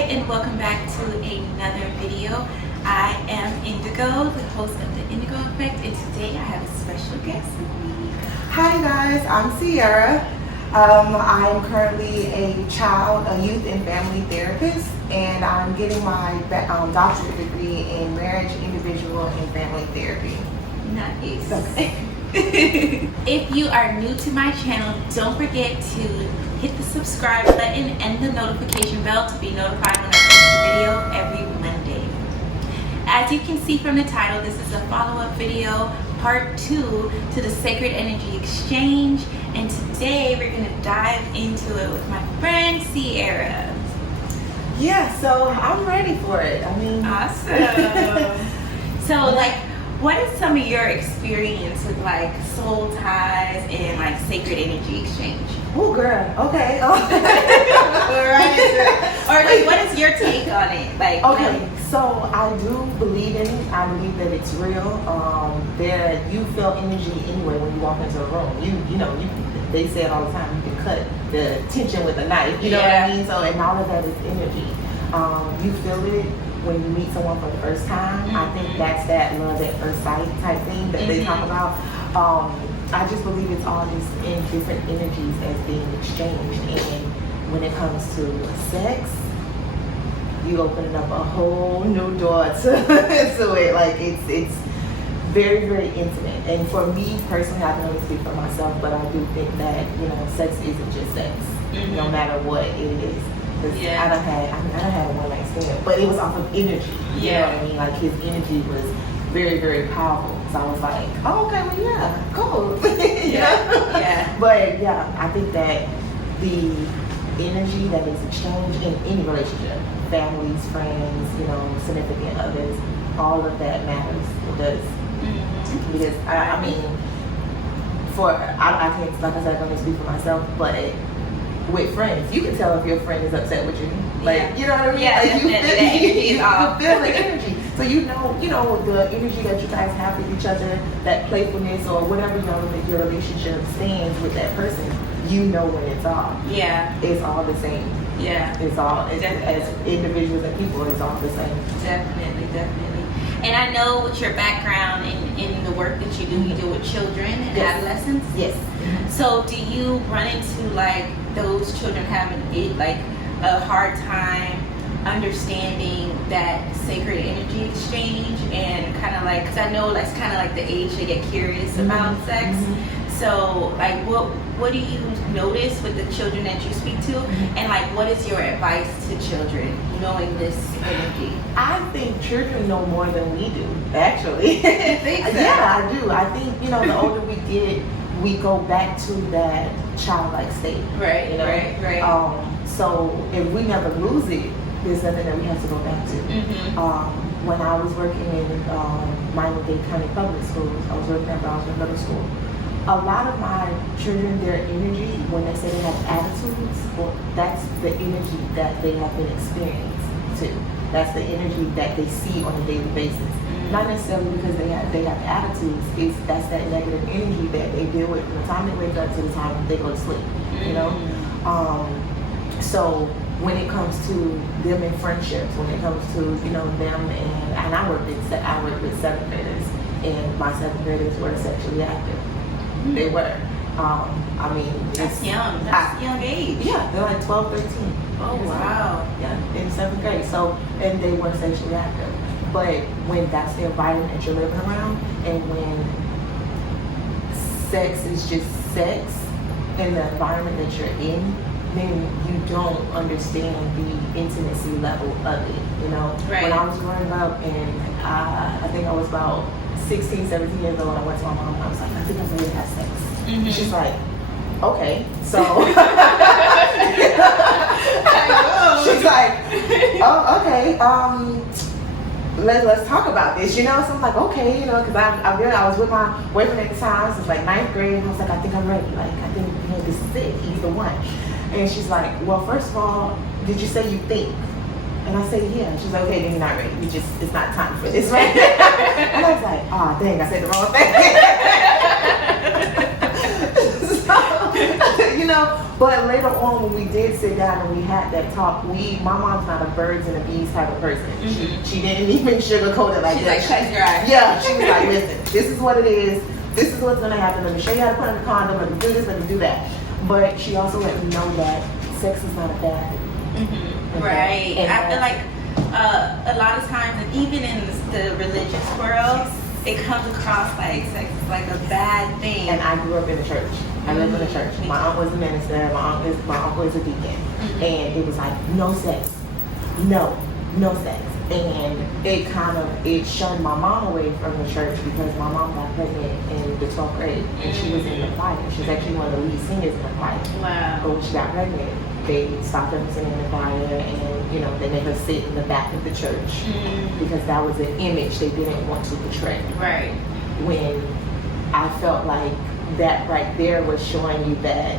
and welcome back to another video. I am Indigo, the host of the Indigo Effect, and today I have a special guest with me. Hi guys, I'm Sierra. I'm currently a youth and family therapist, and I'm getting my doctorate degree in marriage, individual, and family therapy. Nice. Okay. If you are new to my channel, don't forget to hit the subscribe button and the notification bell to be notified when I post a video every Monday. As you can see from the title, this is a follow-up video, part 2 to the Sacred Energy Exchange, and today we're going to dive into it with my friend Sierra. Yeah, so I'm ready for it. Awesome. So what is some of your experience with soul ties and sacred energy exchange? Oh girl, okay. Or what is your take on it? Okay, so I do believe in it. I believe that it's real. You feel energy anyway when you walk into a room. They say it all the time. You can cut the tension with a knife. You know what I mean? So, and all of that is energy. You feel it when you meet someone for the first time. I think that's that love at first sight type thing that they talk about. I just believe it's all just in different energies that's being exchanged. And when it comes to sex, you open up a whole new door to it. It's very, very intimate. And for me personally, I can only speak for myself, but I do think that, sex isn't just sex, no matter what it is. I done had a one-night stand, but it was off of energy. You know what I mean? Like, his energy was very, very powerful. So I was like, oh, okay, well, yeah, cool. But yeah, I think that the energy that is exchanged in any relationship, families, friends, significant others, all of that matters. It does. Because I can't, like I said, I can speak for myself, but with friends, you can tell if your friend is upset with you. You know what I mean? Yeah, you feel the energy. So you know the energy that you guys have with each other, that playfulness or whatever your relationship stands with that person. You know when it's off. Yeah. It's all the same. Yeah. It's all as individuals and people, it's all the same. Definitely. And I know with your background in the work that you deal with children and adolescents. Yes. So do you run into those children having a hard time understanding that sacred energy exchange and because I know that's kind of the age they get curious about sex. So what do you notice with the children that you speak to, and what is your advice to children knowing this energy? I think children know more than we do, actually. Think so? Yeah, I do. I think the older we get, we go back to that childlike state. Right. So if we never lose it, there's nothing that we have to go back to. When I was working in Miami-Dade County Public Schools, I was working at Brownsville Middle School. A lot of my children, their energy, when they say they have attitudes, that's the energy that they have been experienced to. That's the energy that they see on a daily basis. Not necessarily because they have attitudes. That's that negative energy that they deal with from the time they wake up to the time they go to sleep. So when it comes to them in friendships, when it comes to them and I work with 7th graders, and my 7th graders were sexually active. They were. That's young. That's a young age. Yeah, they're 12, 13. Oh, wow. Yeah, in 7th grade. So, and they were sexually active. But when that's the environment that you're living around, and when sex is just sex in the environment that you're in, then you don't understand the intimacy level of it, Right. When I was growing up, and I think I was about 16, 17 years old, I went to my mom and I was like, I think I'm ready to have sex. She's like, okay, so. She's like, oh, okay, let's talk about this, So I'm like, okay, because I was with my boyfriend at the time, so it's 9th grade, and I was like, I think I'm ready. I think, this is it, he's the one. And she's like, well, first of all, did you say you think? And I said, yeah. She's like, okay, then you're not ready. It's not time for this, right? And I was like, oh, dang, I said the wrong thing. So, But later on, when we did sit down and we had that talk, my mom's not a birds and the bees type of person. She didn't even sugarcoat it like She's that. like, close your eyes. Yeah, she was like, listen, this is what it is. This is what's gonna happen. Let me show you how to put on a condom. Let me do this. Let me do that. But she also let me know that sex is not a bad thing. Right. And I feel like a lot of times, and even in the religious world, it comes across like sex is like a bad thing. And I grew up in the church. I lived in the church. My aunt was a minister. My uncle is a deacon. And it was like, no sex. No sex. And it shunned my mom away from the church because my mom got pregnant in the 12th grade and she was in the choir. She was actually one of the lead singers in the choir. Wow. But when she got pregnant, they stopped her from singing in the choir and, they made her sit in the back of the church because that was an image they didn't want to portray. Right. When I felt like that right there was showing you that,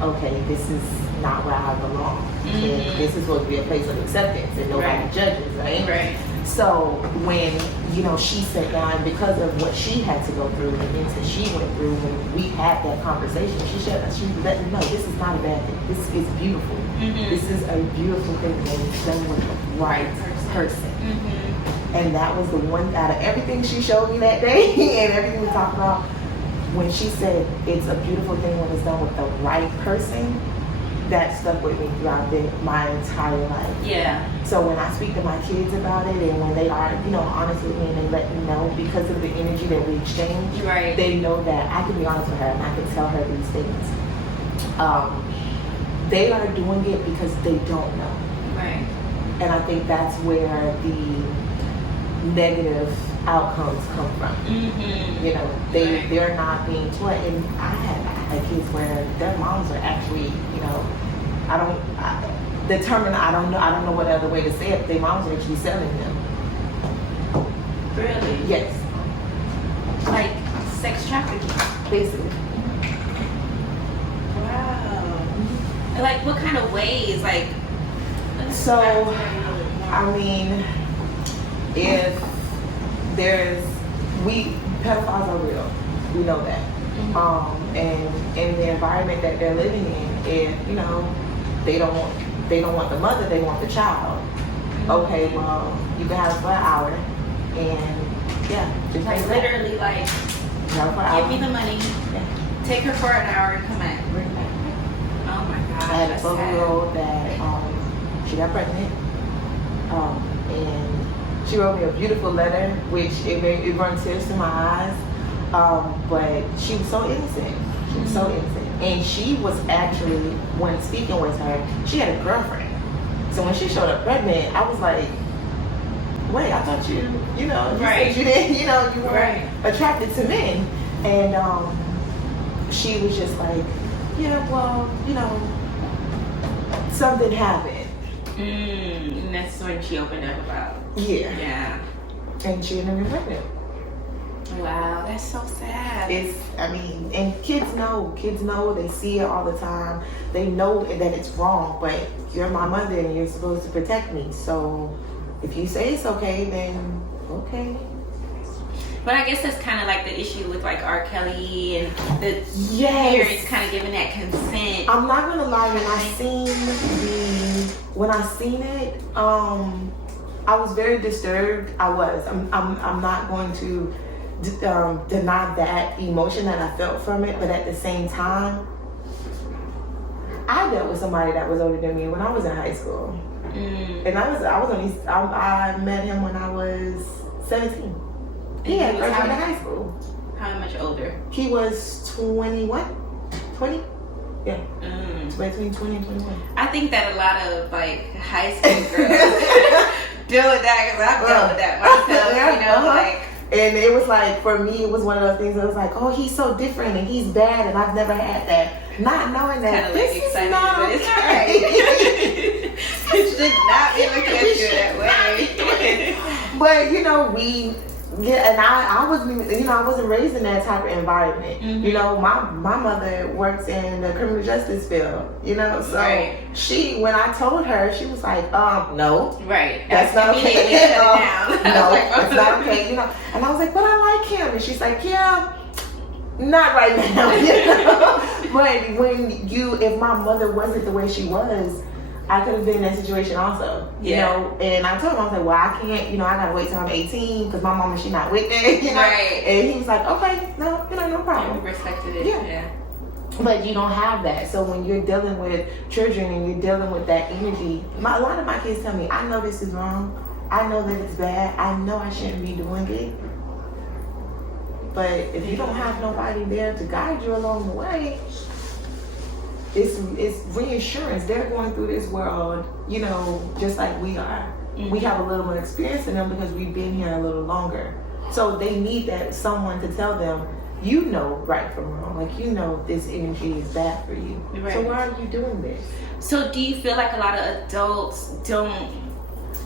okay, this is not where I belong. And this is supposed to be a place of acceptance and nobody judges, right? Right. So when, she sat down, because of what she had to go through, the things that she went through, when we had that conversation, she let me know, this is not a bad thing. This is beautiful. This is a beautiful thing when it's done with the right person. And that was the one out of everything she showed me that day and everything we talked about, when she said it's a beautiful thing when it's done with the right person, that stuck with me throughout my entire life. Yeah. So when I speak to my kids about it and when they are, honest with me and they let me know because of the energy that we exchange, they know that I can be honest with her and I can tell her these things. They are doing it because they don't know. Right. And I think that's where the negative outcomes come from. They're not being taught. And I had kids where their moms are actually, I don't know what other way to say it. Their moms are actually selling them. Really? Yes. Like sex trafficking, basically. Wow. Like what kind of ways? Like. So, I mean, if pedophiles are real, we know that. And in the environment that they're living in, if they don't want the mother, they want the child. Okay, well, you can have it for an hour, and just like literally, like give me the money, take her for an hour, and come back. Oh my gosh. I had a 12-year-old that she got pregnant, and she wrote me a beautiful letter, which it brought tears to my eyes. But she was so innocent. She was so innocent. And she was actually, when speaking with her, she had a girlfriend. So when she showed up pregnant, I was like, wait, I thought you said you didn't, you weren't attracted to men. And she was just like, yeah, well, something happened. And that's when she opened up about. Yeah. And she ended up pregnant. Wow, that's so sad. And kids know, they see it all the time. They know that it's wrong, but you're my mother and you're supposed to protect me. So if you say it's okay, then okay. But I guess that's kind of like the issue with like R. Kelly and the parents kind of giving that consent. I'm not gonna lie, when I seen it, I was very disturbed. I'm not going to deny that emotion that I felt from it, but at the same time, I dealt with somebody that was older than me when I was in high school, and I met him when I was 17. He had graduated high school. How much older? He was 21, 20. Yeah, between 20 and 21. I think that a lot of like high school girls deal with that because I've dealt with that myself. Like. And it was like, for me, it was one of those things that was like, oh, he's so different and he's bad and I've never had that. Not knowing that this is not okay. It should not be looking at you that way. But, and I wasn't raised in that type of environment. My mother works in the criminal justice field, so when I told her, she was like, no. Right. That's not okay. No, that's not okay, And I was like, but I like him. And she's like, yeah, Not right now, you know? But if my mother wasn't the way she was, I could have been in that situation also, you know. And I told him, I was like, well, I can't, you know, I gotta wait till I'm 18 because my mama, she not with that, you know. Right. And he was like, okay, no, you know, no problem. We respected it. Yeah. But you don't have that. So when you're dealing with children and you're dealing with that energy, a lot of my kids tell me, I know this is wrong. I know that it's bad. I know I shouldn't be doing it. But if you don't have nobody there to guide you along the way, it's reassurance. They're going through this world, you know, just like we are. Mm-hmm. We have a little more experience than them because we've been here a little longer. So they need that someone to tell them, you know right from wrong. Like, you know this energy is bad for you. Right. So why are you doing this? So do you feel like a lot of adults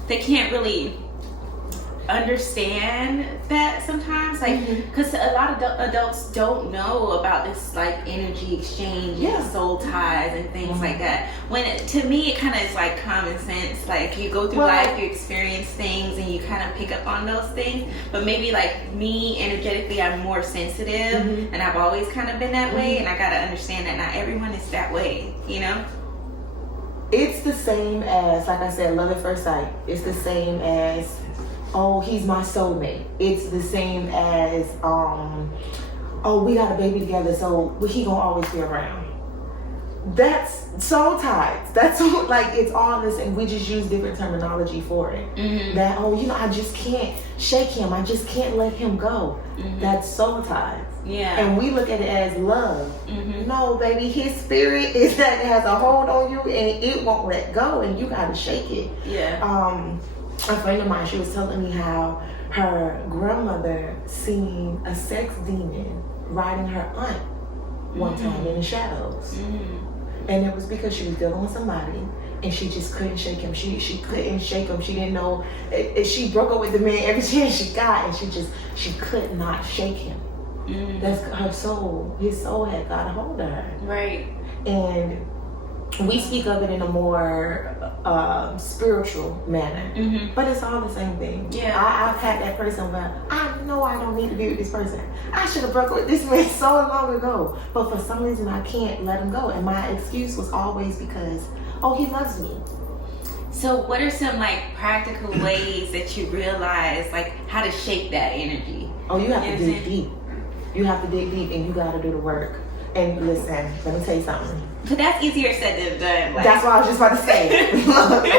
they can't really understand that sometimes, like, because a lot of adults don't know about this like energy exchange and soul ties and things like that. To me, it kind of is like common sense. Like, you go through life, you experience things, and you kind of pick up on those things. But maybe like me, energetically, I'm more sensitive, and I've always kind of been that way. And I gotta understand that not everyone is that way, you know. It's the same as, like I said, love at first sight. It's the same as, oh, he's my soulmate. It's the same as, oh, we got a baby together, so he gonna always be around. That's soul ties. That's like, it's all the same. We just use different terminology for it. That, oh, you know, I just can't shake him. I just can't let him go. That's soul ties. Yeah. And we look at it as love. No, baby, his spirit is that it has a hold on you and it won't let go, and you gotta shake it. Yeah. A friend of mine, she was telling me how her grandmother seen a sex demon riding her aunt one time in the shadows. And it was because she was dealing with somebody and she just couldn't shake him. She couldn't shake him. She didn't know. She broke up with the man every chance she got, and she could not shake him. That's her soul. His soul had got a hold of her. Right. And we speak of it in a more spiritual manner, but it's all the same thing. Yeah, I've had that person where I know I don't need to be with this person. I should have broke up with this man so long ago, but for some reason I can't let him go, and my excuse was always because, oh, he loves me. So what are some like practical ways that you realize like how to shake that energy? Oh, you have to dig deep. You have to dig deep, and you got to do the work. And listen, let me tell you something. But that's easier said than done. Like. That's what I was just about to say.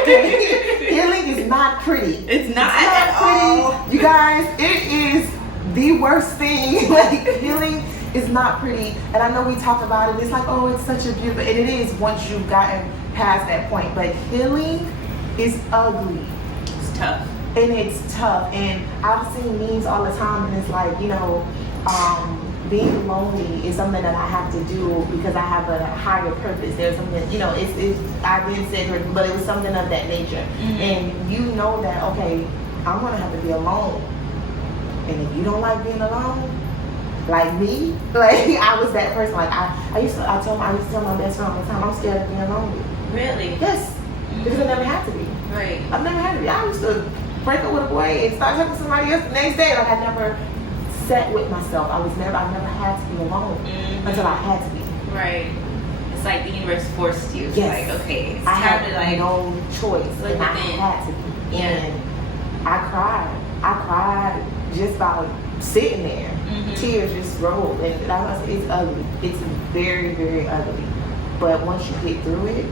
Okay. Healing is not pretty. It's not pretty. All. You guys, it is the worst thing. Like, healing is not pretty. And I know we talk about it. It's like, oh, it's such a beautiful, and it is once you've gotten past that point. But healing is ugly. It's tough. And it's tough. And I've seen memes all the time, and it's like, you know, being lonely is something that I have to do because I have a higher purpose. There's something, you know, I didn't say it, but it was something of that nature. And you know that, okay, I'm gonna have to be alone. And if you don't like being alone, like me, like I was that person. Like I used to tell my best friend all the time, I'm scared of being lonely. Really? Yes. Because I never had to be. Right. I've never had to be. I used to break up with a boy and start talking to somebody else the next day. Like I never sat with myself. I never had to be alone until I had to be. Right. It's like the universe forced you. Yes. Like, okay, it's I time had to like no choice. And I had to be. And I cried just by sitting there. Tears just rolled. And it's ugly. It's very, very ugly. But once you get through it,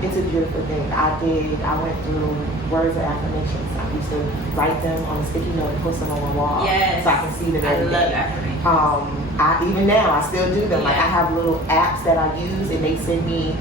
it's a beautiful thing. I went through words of affirmations. I used to write them on a sticky note and post them on my wall, so I can see them every day. I love affirmations. Even now, I still do them. Like I have little apps that I use, and they send me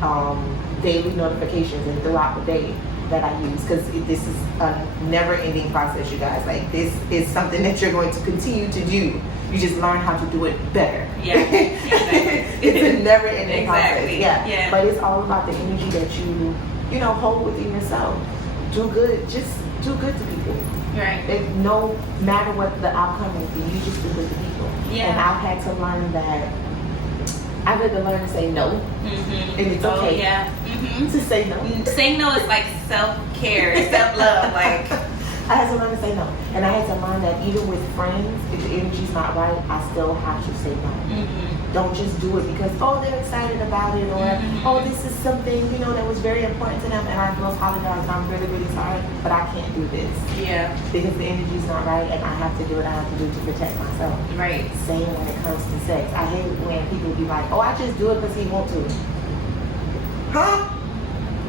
daily notifications and throughout the day that I use, because this is a never-ending process, you guys. Like this is something that you're going to continue to do. You just learn how to do it better. Yeah, exactly. It's a never-ending process. Yeah. But it's all about the energy that you hold within yourself. Do good. Just do good to people. Right. No matter what the outcome will be, you just do good to people. Yeah. And I've had to learn that. I've had to learn to say no, and it's okay to say no. Saying no is like self-care, self-love. Like I had to learn to say no. And I had to learn that even with friends, if the energy's not right, I still have to say no. Don't just do it because, oh, they're excited about it, or, oh, this is something, you know, that was very important to them, and I do apologize, and I'm really, really sorry, but I can't do this. Yeah. Because the energy's not right, and I have to do what I have to do to protect myself. Right. Same when it comes to sex. I hate when people be like, oh, I just do it because he wants to. Huh?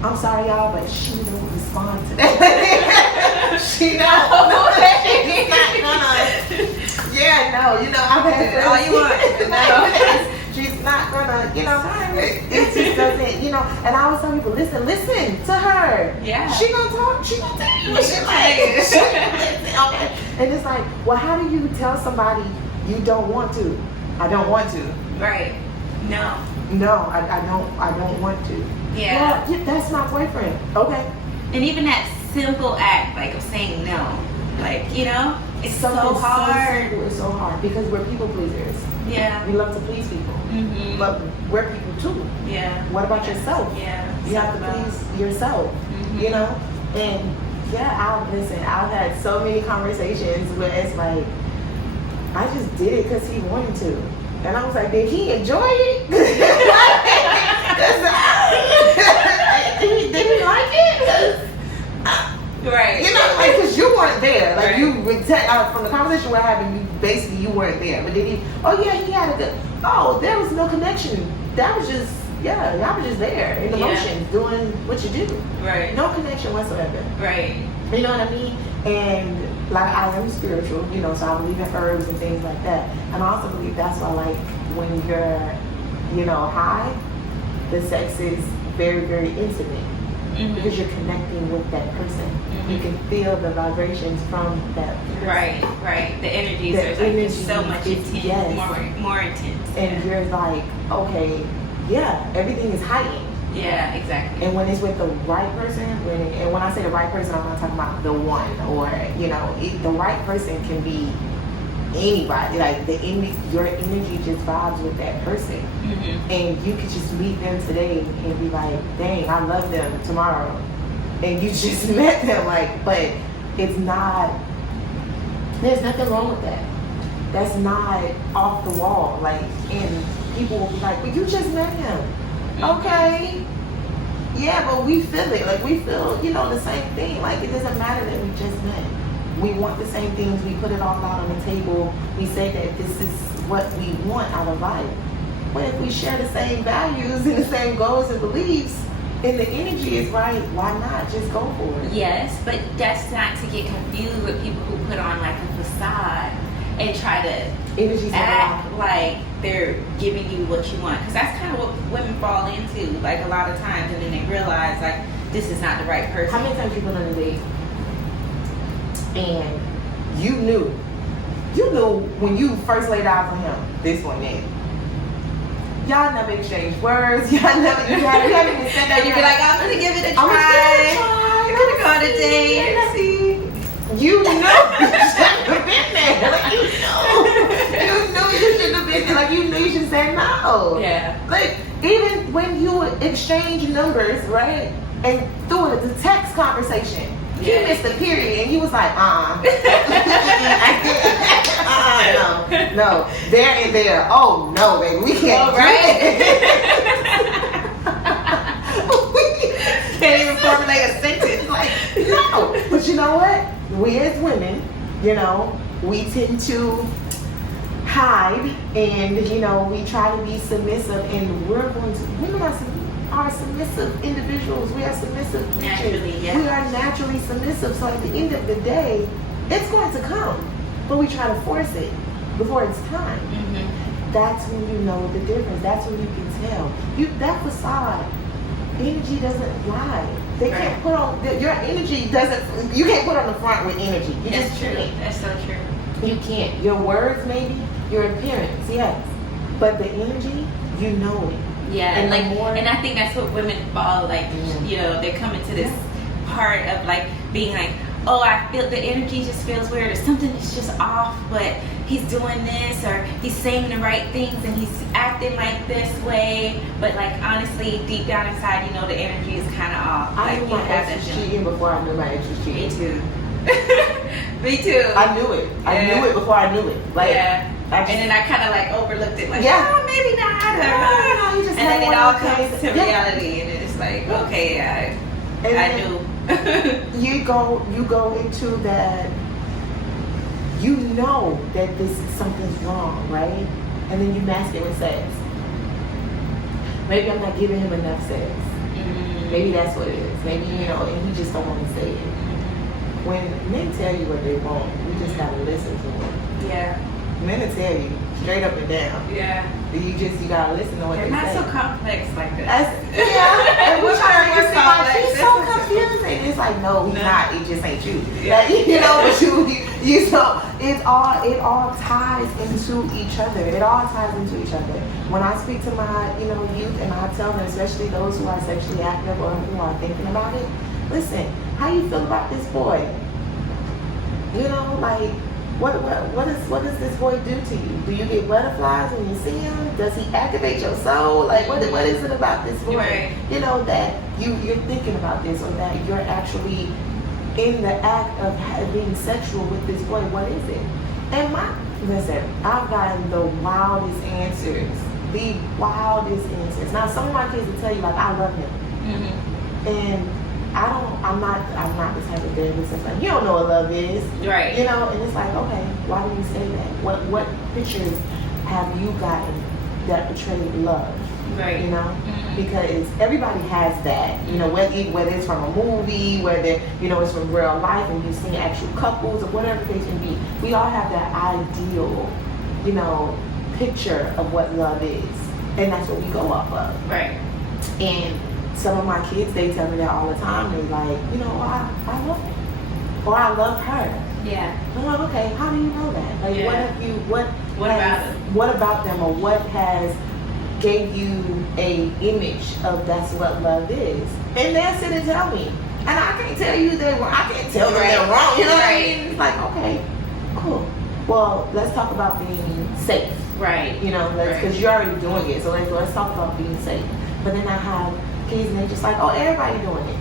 I'm sorry, y'all, but she don't respond to that. She don't. She's not gonna. Yeah, no, you know, I've had all you want. No. She's not gonna, you know, it just doesn't, you know, and I always tell people, listen to her. Yeah. She gonna talk, she gonna tell you what she like. Okay. And it's like, well, how do you tell somebody you don't want to? I don't want to. Right. No. No, I don't want to. Yeah. Well, that's my boyfriend. Okay. And even that simple act, like of saying no, like, you know, it's so hard. It's so hard because we're people pleasers. Yeah. We love to please people. But we're people too. Yeah. What about yourself? Yeah. You have to please yourself. You know? And yeah, I've had so many conversations where it's like, I just did it because he wanted to. And I was like, did he enjoy it? Did he like it? Right. You know, like, because you weren't there. Like, you from the conversation we're having, you weren't there. But did he, oh yeah, he had a good, oh, there was no connection. That was just, yeah, y'all was just there in the motions, doing what you do. Right. No connection whatsoever. Right. You know what I mean? And like, I am spiritual, you know, so I believe in herbs and things like that. And I also believe that's why, like, when you're, you know, high, the sex is very, very intimate. Because you're connecting with that person. You can feel the vibrations from that person. Right. The energies are so much intense, more intense. And you're like, okay, yeah, everything is heightened. Yeah, exactly. And when it's with the right person, and when I say the right person, I'm not talking about the one, or, you know, the right person can be anybody. Like, your energy just vibes with that person. And you could just meet them today and be like, dang, I love them tomorrow. And you just met them, like, but it's not, there's nothing wrong with that. That's not off the wall. Like, and people will be like, but you just met him. Okay. Yeah, but we feel it. Like, we feel, you know, the same thing. Like, it doesn't matter that we just met. We want the same things. We put it all out on the table. We say that this is what we want out of life. But if we share the same values and the same goals and beliefs, and the energy is right, why not just go for it? Yes, but that's not to get confused with people who put on like a facade and try to act like they're giving you what you want. Because that's kind of what women fall into, like, a lot of times, and then they realize, like, this is not the right person. How many times you been on a date and you knew when you first laid eyes on him, this one in. Y'all never exchanged words. You haven't even said that. You'd be like, I'm gonna give it a try. You're gonna go on a date and see. You know you shouldn't have been there. Like, you know you shouldn't have been there. Like, you knew you should say no. Yeah. Like, even when you exchange numbers, right? And through the text conversation, he missed a period and he was like, no, there and there. Oh no, baby, we can't do it. Can't even formulate a sentence. Like, no. But you know what? We as women, you know, we tend to hide, and, you know, we try to be submissive, and women are submissive individuals. We are submissive creatures. Naturally, yeah. We are naturally submissive. So at the end of the day, it's going to come, but we try to force it before it's time. That's when you know the difference. That's when you can tell. That facade, energy doesn't lie. They can't put on your energy. You can't put on the front with energy. That's true. That's so true. You can't. Your words, maybe. Your appearance, yes. But the energy, you know it. Yeah, and I think that's what women fall, like, you know, they're coming to this part of, like, being like, oh, I feel the energy just feels weird, or something is just off, but he's doing this, or he's saying the right things, and he's acting like this way, but, like, honestly, deep down inside, you know, the energy is kind of off. I knew my ex was cheating before I knew my ex was cheating. Me too. Me too. I knew it. I knew it before I knew it. Like, yeah. I just, And then I kind of like overlooked it, like, Yeah. oh, maybe not. no, you just And had then it one all of those comes days. to Yeah. reality, and it's like, okay, I And knew. you go into that. You know that something's wrong, right? And then you mask it with sex. Maybe I'm not giving him enough sex. Maybe that's what it is. Maybe, and he just don't want to say it. When men tell you what they want, you just gotta listen to them. Yeah. Men will tell you straight up and down. Yeah. You gotta listen to what They're they not say. so complex like this. Yeah. And we try to We're make it like complex. he's so confusing. It's like, no, he's not. It just ain't you. Yeah. Like, but you know, it all ties into each other. It all ties into each other. When I speak to my, youth, and I tell them, especially those who are sexually active or who are thinking about it, listen, how you feel about this boy? Like, what does this boy do to you? Do you get butterflies when you see him? Does he activate your soul? Like, what is it about this boy? Right. That you're thinking about this, or that you're actually in the act of being sexual with this boy. What is it? And listen, I've gotten the wildest answers. The wildest answers. Now, some of my kids will tell you, like, I love him. Mm-hmm. And I'm not the type of therapist that's like, you don't know what love is. Right. And it's like, okay, why do you say that? What pictures have you gotten that portray love? Right. Mm-hmm. Because everybody has that, whether it's from a movie, whether, it's from real life and you've seen actual couples or whatever the case may be. We all have that ideal, picture of what love is. And that's what we go off of. Right. And some of my kids, they tell me that all the time. They're like, I love him. Or I love her. Yeah. I'm like, okay, how do you know that? Like, what about them, or what has gave you a image of that's what love is? And they'll sit and tell me. And I can't tell you they're wrong. I can't tell them they're wrong. You know what I mean? It's like, okay, cool. Well, let's talk about being safe. Right. Because you're already doing it. So let's talk about being safe. But then I have kids and they're just like, oh, everybody doing it.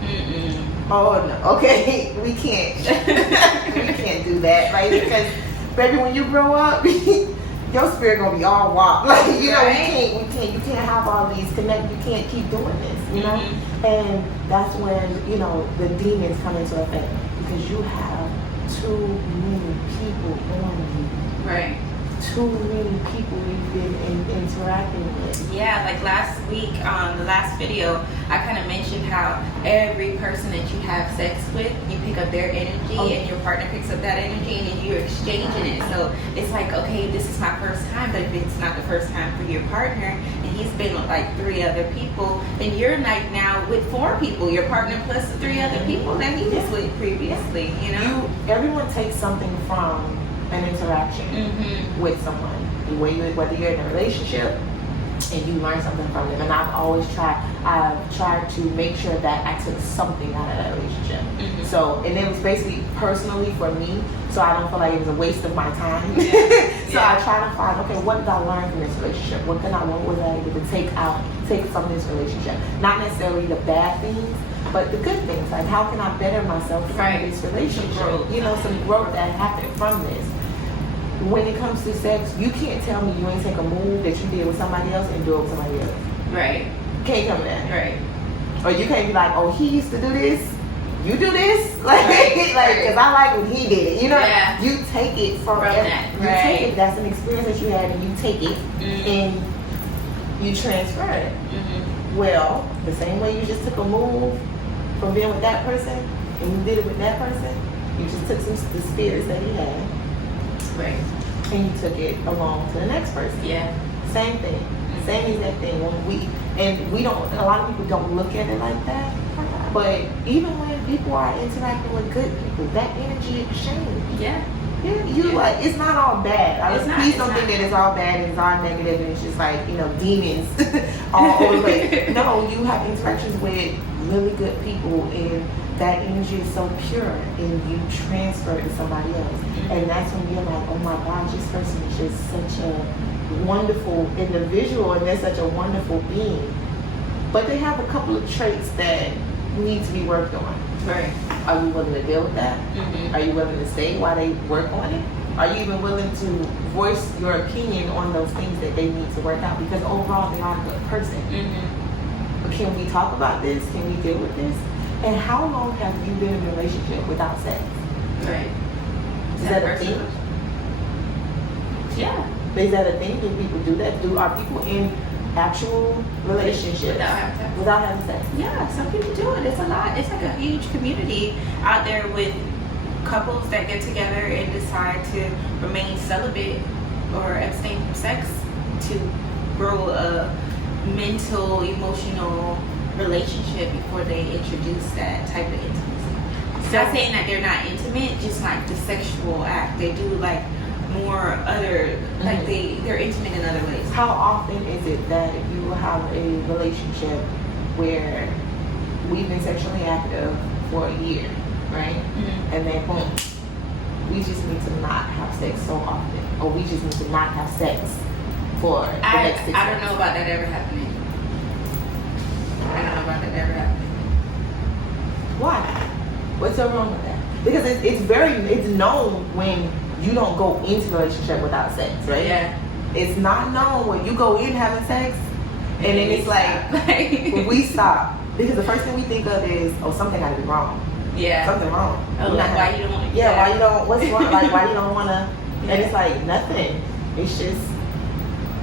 Mm-mm. Oh no, okay, we can't. We can't do that, right? Because, baby, when you grow up, your spirit gonna be all wop. Like, we can't. You can't have all these connect. You can't keep doing this, Mm-hmm. And that's when the demons come into effect, because you have too many people on you. Right. Too many people you've been interacting with. Yeah, like last week on the last video, I kind of mentioned how every person that you have sex with, you pick up their energy, and your partner picks up that energy, and then you're exchanging it. So it's like, okay, this is my first time, but if it's not the first time for your partner, and he's been with like 3 other people, then you're like now with 4 people, your partner plus the 3 other people that he was with previously. Everyone takes something from an interaction with someone, whether you're in a relationship and you learn something from them. And I've tried to make sure that I took something out of that relationship. So, and it was basically personally for me, so I don't feel like it was a waste of my time. So I try to find, okay, what did I learn from this relationship? What was I able to take from this relationship? Not necessarily the bad things, but the good things. Like, how can I better myself from this relationship? Some growth that happened from this. When it comes to sex, you can't tell me you ain't take a move that you did with somebody else and do it with somebody else. Right. Can't tell me that. Right. Or you can't be like, oh, he used to do this, you do this, because I like when he did it. You take it from that. You take it. That's an experience that you had, and you take it and you transfer it. Well, the same way you just took a move from being with that person and you did it with that person, you just took the spirits that he had. Right. And you took it along to the next person. Yeah. Same thing. Same exact thing. We don't, a lot of people don't look at it like that. But even when people are interacting with good people, that energy exchange. Yeah. Like, it's not all bad. Please don't think that it's all bad and it's all negative and it's just like, demons all over the place. No, you have interactions with really good people, and that energy is so pure, and you transfer it to somebody else. And that's when you're like, oh my gosh, this person is just such a wonderful individual, and they're such a wonderful being. But they have a couple of traits that need to be worked on. Right. Are you willing to deal with that? Are you willing to stay while they work on it? Are you even willing to voice your opinion on those things that they need to work out? Because overall, they are a good person. But can we talk about this? Can we deal with this? And how long have you been in a relationship without sex? Right. Is that a thing? Yeah. Is that a thing? Do people do that? Are people in actual relationships without having sex? Yeah, some people do it. It's a lot. It's like a huge community out there with couples that get together and decide to remain celibate or abstain from sex to grow a mental, emotional relationship before they introduce that type of intimacy. Not saying that they're not intimate, just like the sexual act. They do like more other, like they're intimate in other ways. How often is it that you have a relationship where we've been sexually active for a year, right? And then boom, we just need to not have sex so often, or we just need to not have sex for the next 6 months? I don't know about that ever happening. I don't know about that ever happening. Why? What's so wrong with that? Because it's known when you don't go into a relationship without sex, right? Yeah. It's not known when you go in having sex, and then it's like we stop. Because the first thing we think of is, oh, something got to be wrong. Yeah. Something wrong. Oh, like why you don't want to? Yeah, why you don't? What's wrong? Like why you don't want to? Yeah. And it's like nothing. It's just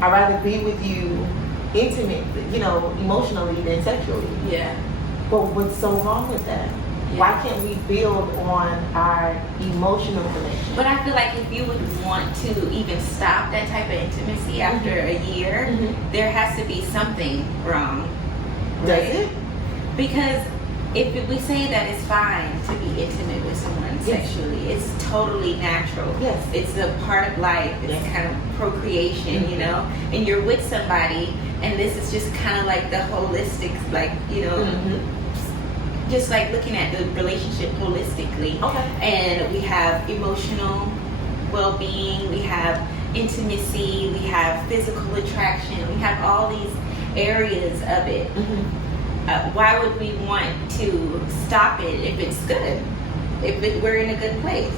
I'd rather be with you, intimate, emotionally than sexually. Yeah. But what's so wrong with that? Yeah. Why can't we build on our emotional connection? But I feel like if you would want to even stop that type of intimacy after a year, there has to be something wrong. Does right? it? Because if we say that it's fine to be intimate with someone sexually, it's totally natural. Yes. It's a part of life. It's kind of procreation, and you're with somebody, and this is just kind of like the holistic, like, just like looking at the relationship holistically. Okay. And we have emotional well-being, we have intimacy, we have physical attraction, we have all these areas of it. Why would we want to stop it if it's good? We're in a good place?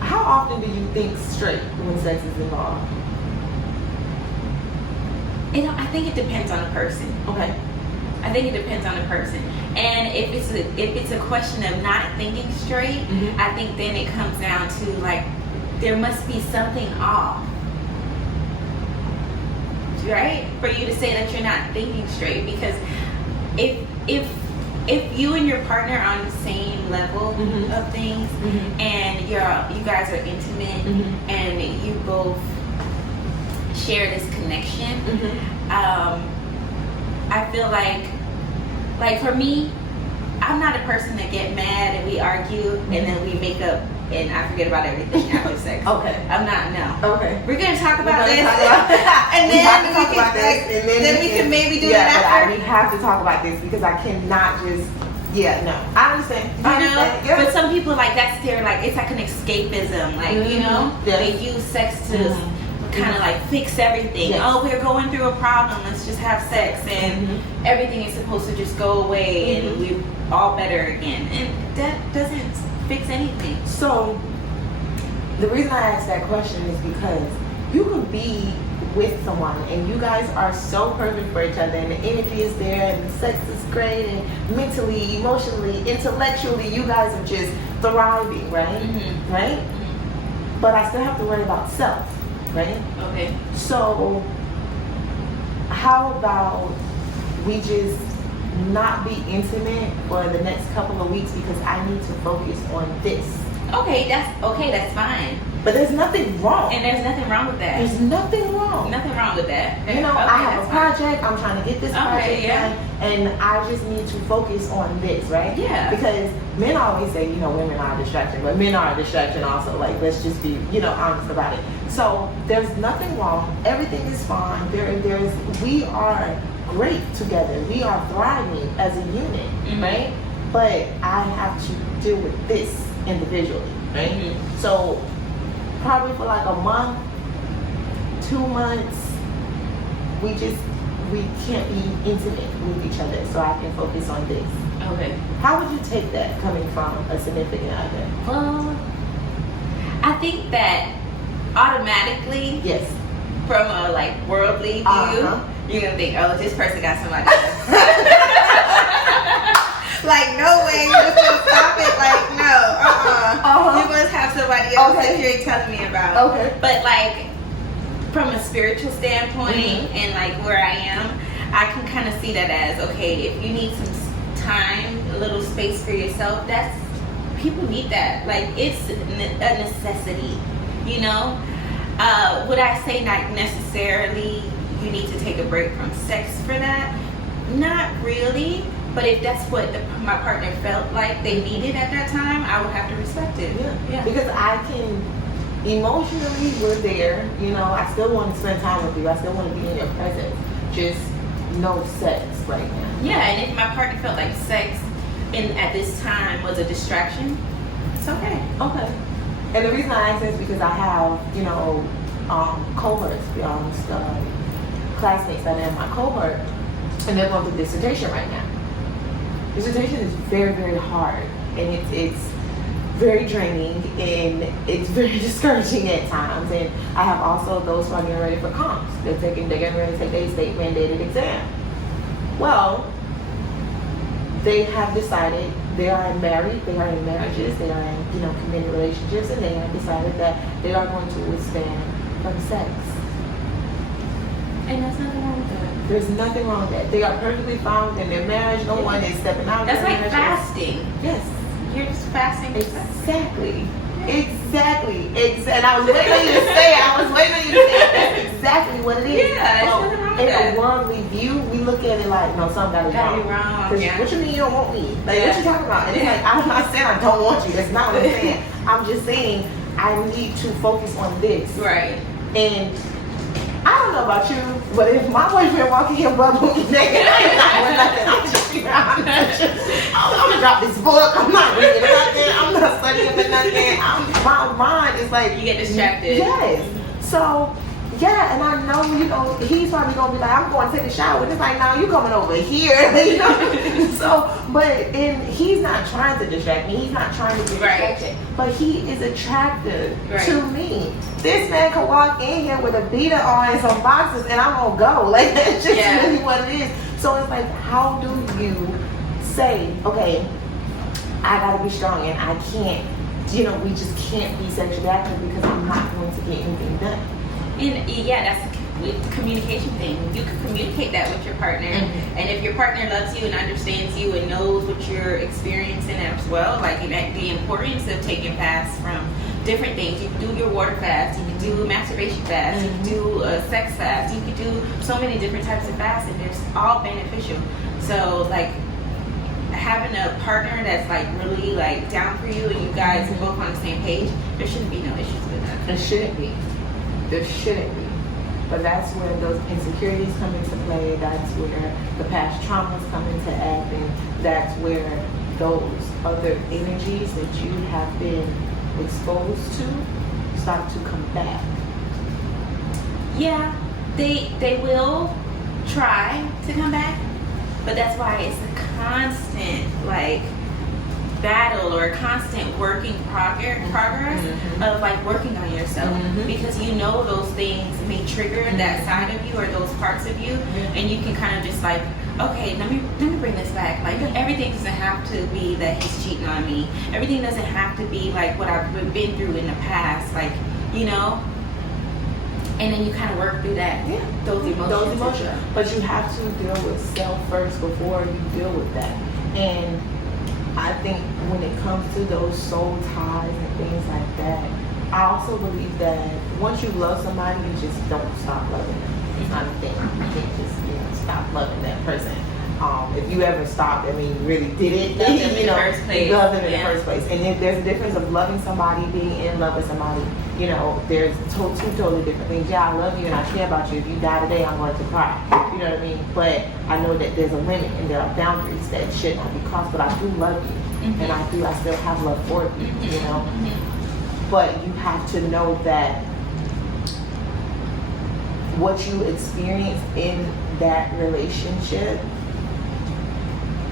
How often do you think straight when sex is involved? I think it depends on the person. Okay. I think it depends on the person. And if it's a question of not thinking straight, I think then it comes down to like there must be something off. Right? For you to say that you're not thinking straight, because if you and your partner are on the same level of things, and you guys are intimate, and you both share this connection, I feel like for me, I'm not a person that get mad and we argue and then we make up and I forget about everything after sex. Okay. I'm not, no. Okay. We're gonna talk about this, and then we can maybe do that after. We have to talk about this because I cannot just. Yeah, no. I understand. Yeah. But some people like that's their like it's like an escapism, like they use sex to kind of like fix everything. Yes. Oh, we're going through a problem. Let's just have sex, and everything is supposed to just go away, and we're all better again. And that doesn't fix anything. So the reason I asked that question is because you could be with someone and you guys are so perfect for each other, and the energy is there, and the sex is great, and mentally, emotionally, intellectually, you guys are just thriving, right? Right? But I still have to worry about self. Right? Okay. So how about we just not be intimate for the next couple of weeks because I need to focus on this. Okay, that's fine. But there's nothing wrong. And there's nothing wrong with that. There's nothing wrong. Nothing wrong with that. You know, I have a project, I'm trying to get this project yeah. done, and I just need to focus on this, right? Yeah. Because men always say, women are a distraction, but men are a distraction also. Like, let's just be, honest about it. So there's nothing wrong. Everything is fine. We are great together. We are thriving as a unit, right? But I have to deal with this individually, right? So probably for like a month, 2 months, we we can't be intimate with each other, so I can focus on this. Okay. How would you take that coming from a significant other? Well, I think that automatically, Yes. from a like worldly view, you're gonna think, oh, this person got somebody else. Like, no way, you just gonna stop it. Like, no, you must have somebody else that you ain't telling me about. Okay. But like, from a spiritual standpoint and like where I am, I can kind of see that as, okay, if you need some time, a little space for yourself, that's, people need that. Like, it's a necessity, you know? Would I say not necessarily you need to take a break from sex for that? Not really. But if that's what my partner felt like they needed at that time, I would have to respect it. Yeah. Because I can, emotionally, we're there. You know, I still want to spend time with you. I still want to be in your presence. Just no sex right now. Yeah, and if my partner felt like sex at this time was a distraction, it's okay. Okay. And the reason I ask this is because I have, you know, cohorts, classmates that are in my cohort, and they're going through dissertation right now. Dissertation is very, very hard, and it's very draining, and it's very discouraging at times. And I have also those who are getting ready for comps. They're getting ready to take a state mandated exam. Well, they have decided they are married, they are in marriages, they are in, you know, committed relationships, and they have decided that they are going to withstand from sex. And there's nothing wrong with that. There's nothing wrong with that. They are perfectly fine within their marriage. No one is stepping out. That's like marriage. fasting. Yes. You're just fasting. Exactly. Exactly. And I was waiting on you to say it. I was waiting on you to say it. That's exactly what it is. Yeah, there's nothing wrong with that. In a worldly view, we look at it like, no, something gotta be wrong. Yeah. What you mean you don't want me? Like, what you talking about? And it's like, I'm not saying I don't want you. That's not what I'm saying. I'm just saying I need to focus on this. Right. And I don't know about you, but if my boyfriend walk in here bubbling me naked, I ain't not doing nothing. I'm gonna drop this book. I'm not reading nothing. I'm not studying for nothing. My mind is like, you get distracted. Yes. So, yeah, and I know, you know, he's probably gonna be like, I'm going to take a shower. And it's like, no, you coming over here, you know. So, and he's not trying to distract me. He's not trying to be distracted. But he is attractive to me. This man can walk in here with a beater on and some boxes, and I'm gonna go. Like, that's just really what it is. So it's like, how do you say, okay, I gotta be strong, and I can't, you know, we just can't be sexually active because I'm not going to get anything done. And yeah, that's the communication thing. You can communicate that with your partner, and if your partner loves you and understands you and knows what you're experiencing as well, like the importance of taking fasts from different things. You can do your water fast, you can do a masturbation fast, you can do a sex fast, you can do so many different types of fasts, and they're all beneficial. So like having a partner that's like really like down for you and you guys are both on the same page, there shouldn't be no issues with that. There shouldn't be. There shouldn't be. But that's where those insecurities come into play. That's where the past traumas come into act, and that's where those other energies that you have been exposed to start to come back. Yeah, they will try to come back, but that's why it's a constant like battle or a constant working progress of like working on yourself, because you know those things may trigger that side of you or those parts of you, and you can kind of just like, okay, let me bring this back. Like everything doesn't have to be that he's cheating on me. Everything doesn't have to be like what I've been through in the past, like, you know. And then you kind of work through that, those emotions. But you have to deal with self first before you deal with that. And I think when it comes to those soul ties and things like that, I also believe that once you love somebody, you just don't stop loving them. It's not a thing. You can't just, you know, stop loving that person. If you ever stopped, I mean, you really did it. Love them in the first place. You love them in the first place. And then there's a difference of loving somebody, being in love with somebody. You know, there's two totally different things. Yeah, I love you and I care about you. If you die today, I'm going to cry. You know what I mean? But I know that there's a limit and there are boundaries that should not be crossed. But I do love you, and I still have love for you. You know, but you have to know that what you experience in that relationship,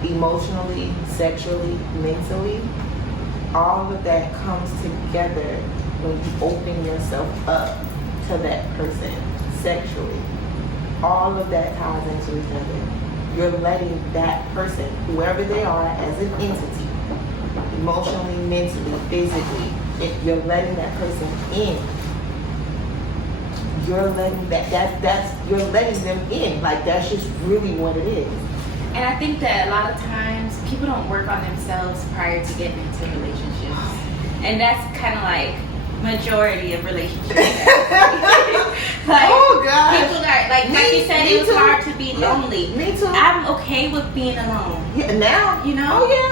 emotionally, sexually, mentally, all of that comes together when you open yourself up to that person sexually. All of that ties into each other. You're letting that person, whoever they are, as an entity, emotionally, mentally, physically, if you're letting that person in, you're letting you're letting them in. Like, that's just really what it is. And I think that a lot of times people don't work on themselves prior to getting into relationships. And that's kind of like majority of relationships. Like, oh God. People are like you said, it was hard to be lonely. Me too. I'm okay with being alone. Yeah, now, You know? Oh yeah.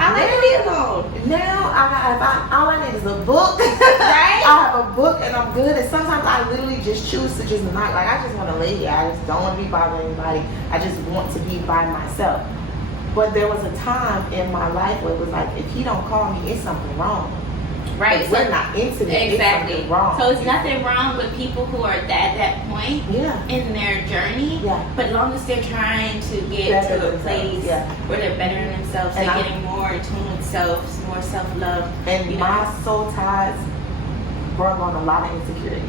I like to be alone. Now all I need is a book. Right? I have a book and I'm good. And sometimes I literally just choose to just not, like, I just want to lay here. I just don't want to be bothering anybody. I just want to be by myself. But there was a time in my life where it was like, if he don't call me, it's something wrong. Right. If we're not intimate. Exactly. It's something wrong. So it's nothing wrong with people who are at that point in their journey. Yeah. But as long as they're trying to get to a place where they're bettering themselves, And they're getting more in tune with self, more self-love. And my soul ties brought on a lot of insecurities.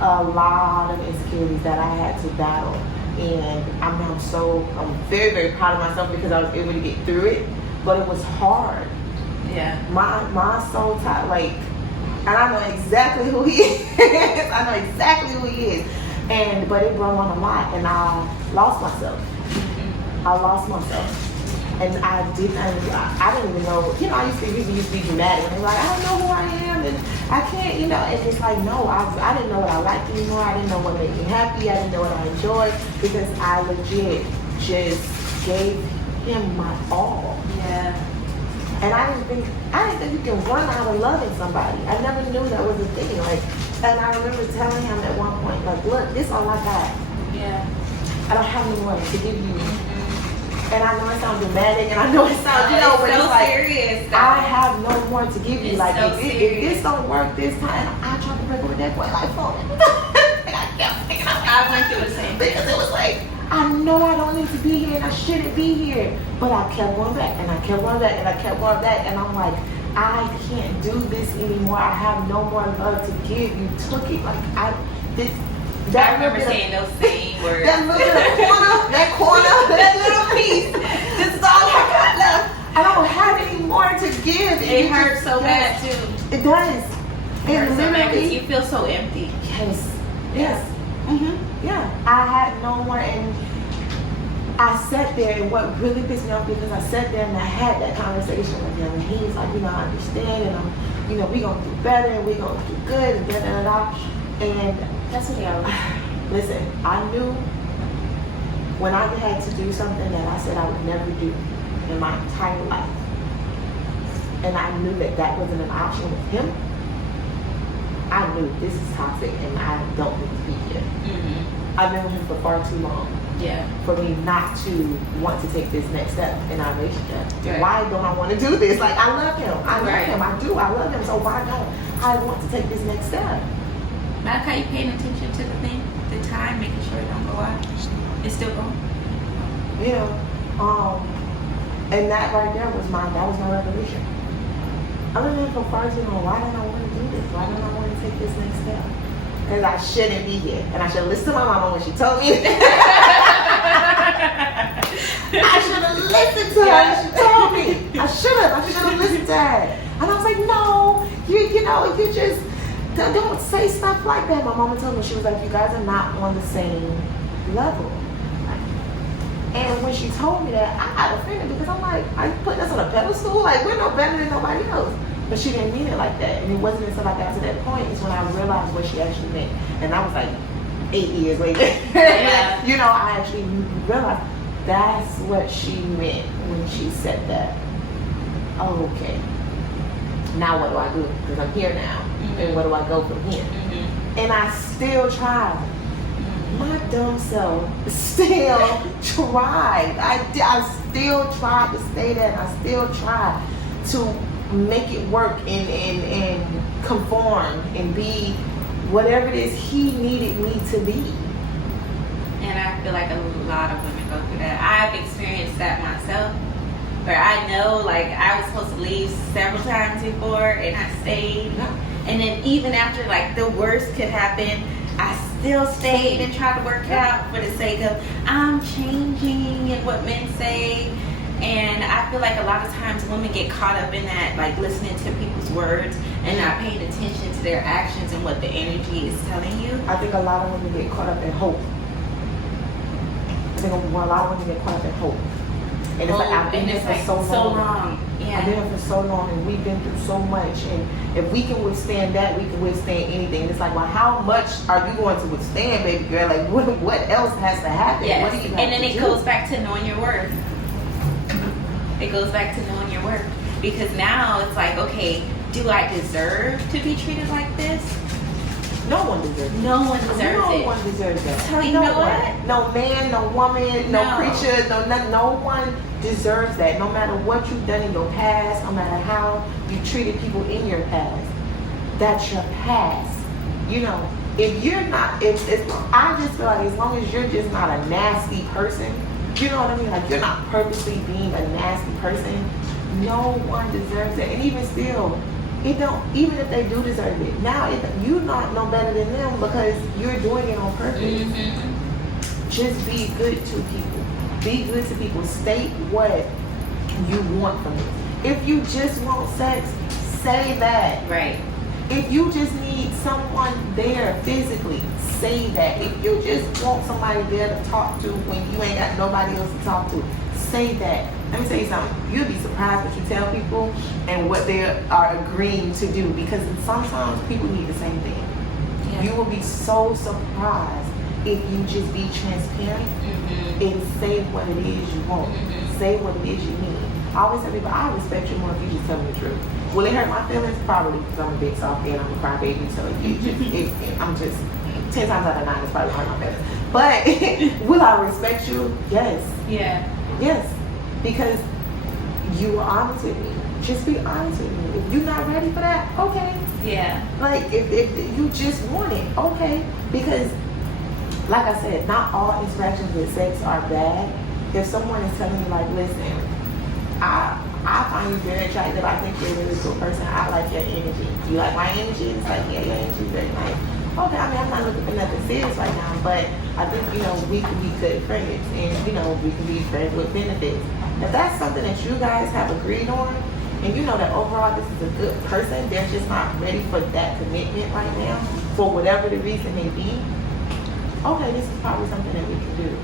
A lot of insecurities that I had to battle. And I'm very, very proud of myself because I was able to get through it. But it was hard. Yeah. My soul tie, like, and I know exactly who he is. I know exactly who he is. But it brought on a lot, and I lost myself. I lost myself. And I didn't even know, I used to be dramatic. And like, I don't know who I am, and I can't, and it's like, no, I didn't know what I liked anymore. I didn't know what made me happy. I didn't know what I enjoyed, because I legit just gave him my all. Yeah. And I didn't think you can run out of loving somebody. I never knew that was a thing. Like, and I remember telling him at one point, like, look, this is all I got. Yeah. I don't have any more to give you. And I know it sounds dramatic, and I know it sounds, but so it's like, serious, I have no more to give you. It's like, so if this don't work this time, I tried to break over that boy like phone. I went through the same thing. Because it was like, I know I don't need to be here and I shouldn't be here. But I kept going back and I kept going back and I kept going back. And I'm like, I can't do this anymore. I have no more love to give. You took it. Like, I remember saying those same words. That little piece. This is all I got left. I don't have any more to give. It hurts so bad too. It does. It hurts so bad because you feel so empty. Yes. Yeah, I had no more, and I sat there, and what really pissed me off, because I sat there and I had that conversation with him, and he was like, I understand, and we gonna do better, and we gonna do good, and da. And that's what I was. Listen, I knew when I had to do something that I said I would never do in my entire life, and I knew that wasn't an option with him. I knew this is toxic and I don't need to be here. I've been with him for far too long. Yeah. For me not to want to take this next step in our relationship. Right. Why don't I want to do this? Like, I love him. I love him. So why don't I want to take this next step? I like how you paying attention to the time, making sure it don't go out. It's still going. And that right there was my revelation. I've been here for far too long. Why don't I want to do this? Why don't I want to take this next step? Because I shouldn't be here. And I should listen to my mama when she told me. I should have listened to her when she told me. I should have listened to her. And I was like, no, you just don't say stuff like that. My mama told me, she was like, you guys are not on the same level. And when she told me that, I got offended, because I'm like, are you putting us on a pedestal? Like, we're no better than nobody else. But she didn't mean it like that. And it wasn't until I got to that point is when I realized what she actually meant. And I was like 8 years later. Yeah. I actually realized that's what she meant when she said that. Oh, okay. Now what do I do? Because I'm here now. And where do I go from here? And I still tried. My dumb self still tried. I still tried to stay there. And I still tried to make it work and conform and be whatever it is he needed me to be. and I feel like a lot of women go through that. I've experienced that myself, where I know, like, I was supposed to leave several times before, and I stayed. And then even after, like, the worst could happen, I still stayed and tried to work it out for the sake of I'm changing and what men say. And I feel like a lot of times women get caught up in that, like listening to people's words and not paying attention to their actions and what the energy is telling you. I think a lot of women get caught up in hope. I think a lot of women get caught up in hope. And it's like, I've been here for so long. Yeah. I've been here for so long, and we've been through so much. And if we can withstand that, we can withstand anything. And it's like, well, how much are you going to withstand, baby girl? Like, what else has to happen? Yes. What do you have and then to it do? goes back to knowing your worth. It goes back to knowing your worth. Because now it's like, okay, do I deserve to be treated like this? No one deserves it. No one deserves it. No one deserves that. So you know what? No man, no woman, no No. preacher, no one deserves that. No matter what you've done in your past, no matter how you treated people in your past, that's your past. You know, if you're not, if I just feel like as long as you're just not a nasty person, you know what I mean? Like, you're not purposely being a nasty person, no one deserves it. And even still, it don't, even if they do deserve it, now you're not no better than them because you're doing it on purpose. Mm-hmm. Just be good to people. Be good to people. State what you want from it. If you just want sex, say that. Right. If you just need someone there physically, say that. If you just want somebody there to talk to when you ain't got nobody else to talk to, say that. Let me tell you something. You'll be surprised what you tell people and what they are agreeing to do, because sometimes people need the same thing. Yeah. You will be so surprised if you just be transparent and say what it is you want. Say what it is you need. I always tell people, I respect you more if you just tell me the truth. Will it hurt my feelings? Probably, because I'm a big soft and I'm a crybaby. So I'm just 10 times out of 9, it's probably hurt my feelings. But will I respect you? Yes. Yeah. Yes. Because you were honest with me. Just be honest with me. If you're not ready for that, okay. Yeah. Like, if you just want it, okay. Because, like I said, not all interactions with sex are bad. If someone is telling you, like, listen, I find you very attractive. I think you're a really cool person. I like your energy. You like my energy? It's like, yeah, your energy is very nice. Okay, I mean, I'm not looking for nothing serious right now, but I think, you know, we can be good friends, and, you know, we can be friends with benefits. If that's something that you guys have agreed on, and you know that overall this is a good person, they're just not ready for that commitment right now, for whatever the reason may be, okay, this is probably something that we can do.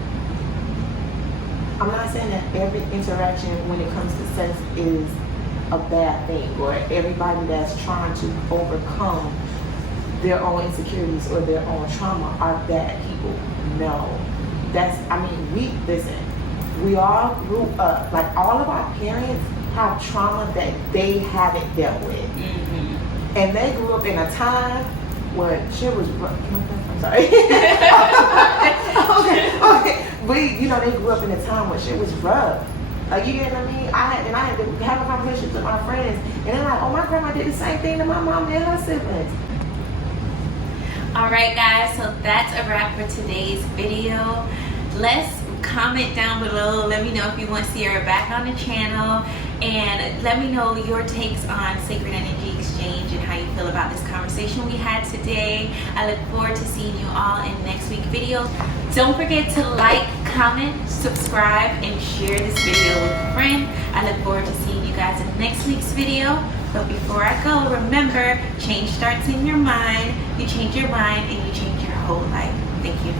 I'm not saying that every interaction when it comes to sex is a bad thing, or everybody that's trying to overcome their own insecurities or their own trauma are bad people. No. We all grew up, like, all of our parents have trauma that they haven't dealt with. And they grew up in a time where shit was rough. I'm sorry. okay. They grew up in a time where shit was rough. Like, you get what I mean? I had to have a conversation with my friends, and they're like, oh, my grandma did the same thing to my mom and her siblings. Alright guys, so that's a wrap for today's video. Let's comment down below. Let me know if you want to see her back on the channel, and let me know your takes on sacred energy exchange and how you feel about this conversation we had today. I look forward to seeing you all in next week's video. Don't forget to like, comment, subscribe, and share this video with a friend. I look forward to seeing you guys in next week's video. But before I go, remember, change starts in your mind. You change your mind and you change your whole life. Thank you.